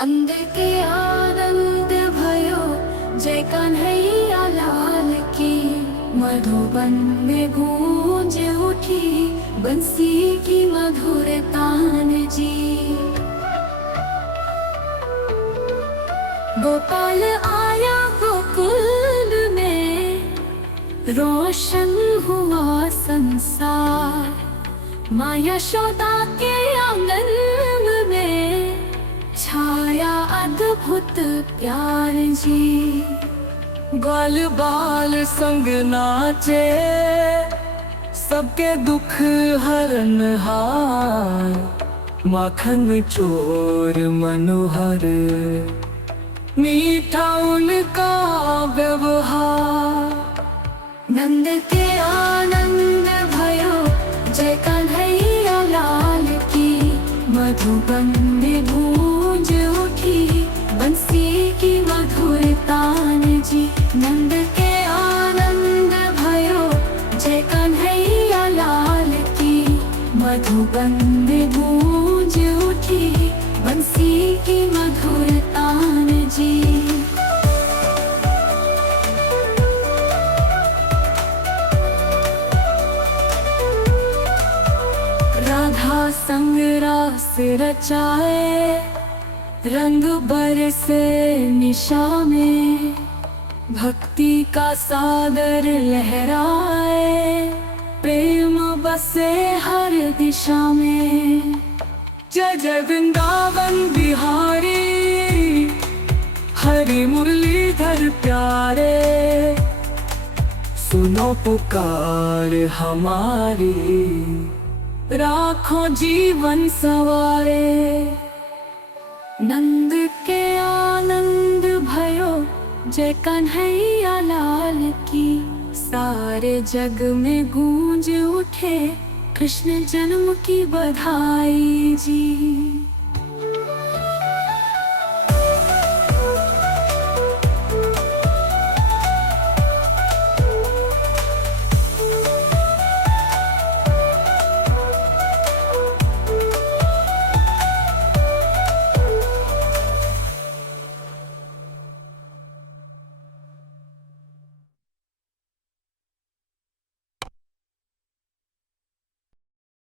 अंदर के आनंद भयो, जय कन्हैया लाल की। मधुबन में गूंज उठी बंसी की मधुर तान जी। गोपाल आया गोकुल में, रोशन हुआ संसार। माँ यशोदा के आंगन में छाया अद्भुत प्यार जी। ग्वाल बाल संग नाचे, सबके दुख हरनहार। माखन चोर मनोहर, मीठा उनका व्यवहार। नंद के आनंद भयो, जय कन्हैया लाल की। मधुबन में गूंज उठी बंसी की मधुर तान जी। नंद के आनंद भयो, जय कन्हैया लाल की। मधुबन में गूंज उठी बंसी की मधुर तान जी। राधा संग रास रचाए, रंग बरसे निशा में। भक्ति का सागर लहराए, प्रेम बसे हर दिशा में। जय जय वृंदावन बिहारी, हरि मुरलीधर प्यारे। सुनो पुकार हमारी, राखो जीवन सवारे। नंद के आनंद भयो, जय कन्हैया लाल की। सारे जग में गूंज उठे कृष्ण जन्म की बधाई जी।